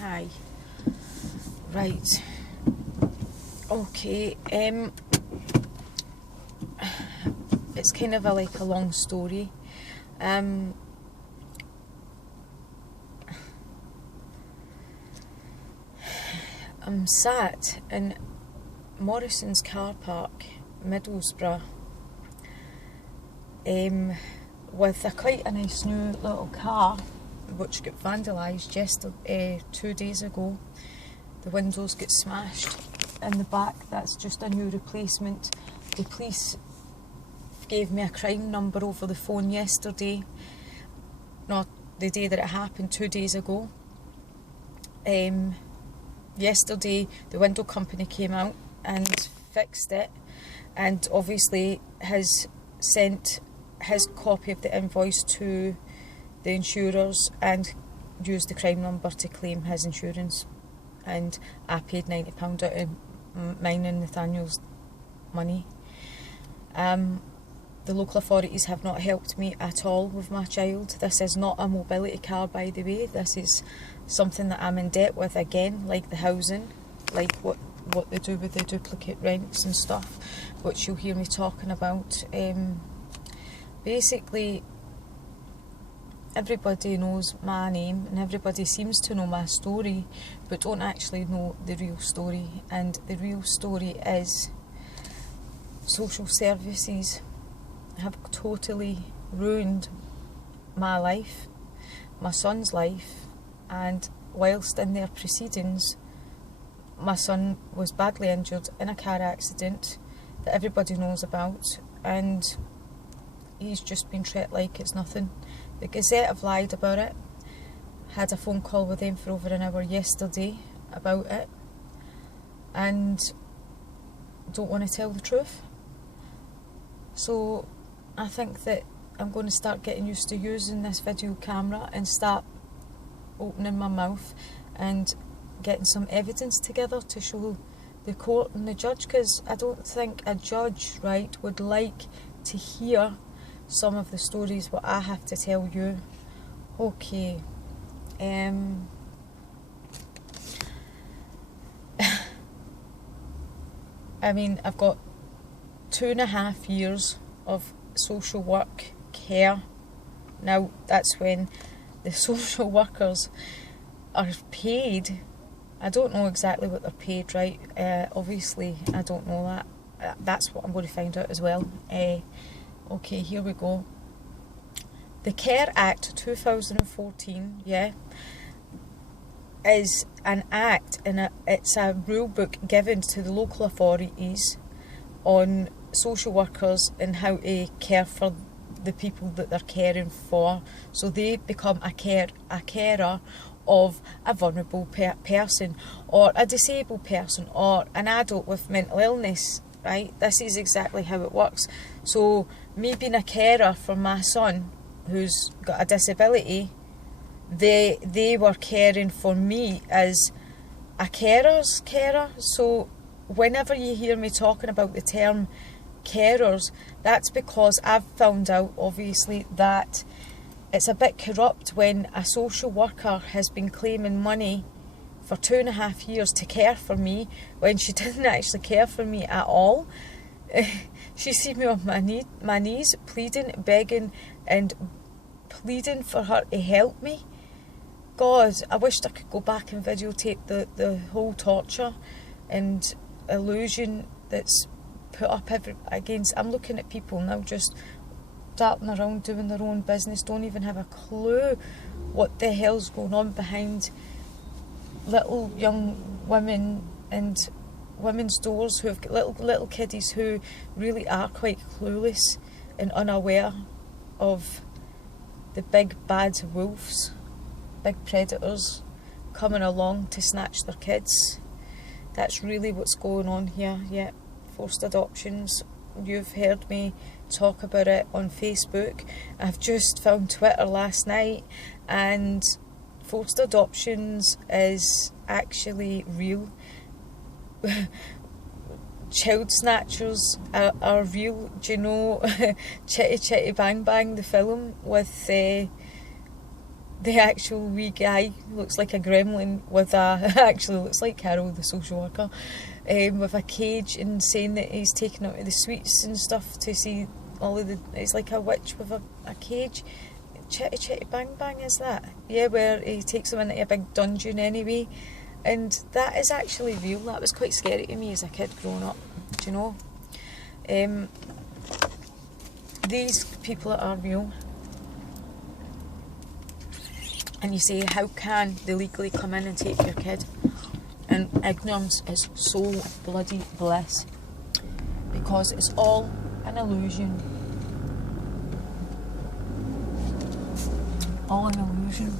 Hi. Right. Okay. It's kind of like a long story. I'm sat in Morrison's car park, Middlesbrough, with quite a nice new little car which got vandalised yesterday, 2 days ago. The windows get smashed in the back. That's just a new replacement. The police gave me a crime number over the phone yesterday, not the day that it happened, 2 days ago. Yesterday the window company came out and fixed it, and obviously has sent his copy of the invoice to the insurers and used the crime number to claim his insurance, and I paid £90 out of mine and Nathaniel's money. The local authorities have not helped me at all with my child. This is not a mobility car, by the way. This is something that I'm in debt with again, like the housing, like what they do with the duplicate rents and stuff, which you'll hear me talking about. Basically, everybody knows my name and everybody seems to know my story, but don't actually know the real story. And the real story is social services have totally ruined my life, my son's life, and whilst in their proceedings, my son was badly injured in a car accident that everybody knows about, and he's just been treated like it's nothing. The Gazette have lied about it. Had a phone call with them for over an hour yesterday about it, and don't want to tell the truth. So I think that I'm going to start getting used to using this video camera and start opening my mouth and getting some evidence together to show the court and the judge, because I don't think a judge, right, would like to hear some of the stories what I have to tell you. Okay. I mean, I've got 2.5 years of social work care. Now, that's when the social workers are paid. I don't know exactly what they're paid, right? Obviously, I don't know that. That's what I'm going to find out as well. Okay, here we go. The Care Act 2014, yeah, is an act, and it's a rule book given to the local authorities on social workers and how to care for the people that they're caring for. So they become a carer of a vulnerable person, or a disabled person, or an adult with mental illness, right? This is exactly how it works. So me being a carer for my son who's got a disability, they were caring for me as a carer's carer. So whenever you hear me talking about the term carers, that's because I've found out, obviously, that it's a bit corrupt when a social worker has been claiming money for 2.5 years to care for me when she didn't actually care for me at all. She seen me on my knees, pleading, begging and pleading for her to help me. God, I wished I could go back and videotape the whole torture and illusion that's put up against. I'm looking at people now just darting around doing their own business, don't even have a clue what the hell's going on behind little young women and women's doors who have got little kiddies who really are quite clueless and unaware of the big bad wolves, big predators coming along to snatch their kids. That's really what's going on here. Yeah, forced adoptions. You've heard me talk about it on Facebook. I've just found Twitter last night, and forced adoptions is actually real. Child snatchers are real. Do you know Chitty Chitty Bang Bang, the film with the actual wee guy looks like a gremlin with a actually looks like Carol, the social worker, with a cage, and saying that he's taken out the sweets and stuff to see all of the. It's like a witch with a cage. Chitty Chitty Bang Bang, is that? Yeah, where he takes them into a big dungeon anyway. And that is actually real. That was quite scary to me as a kid growing up, do you know? These people are real. And you say, how can they legally come in and take your kid? And ignorance is so bloody bliss. Because it's all an illusion. All an illusion.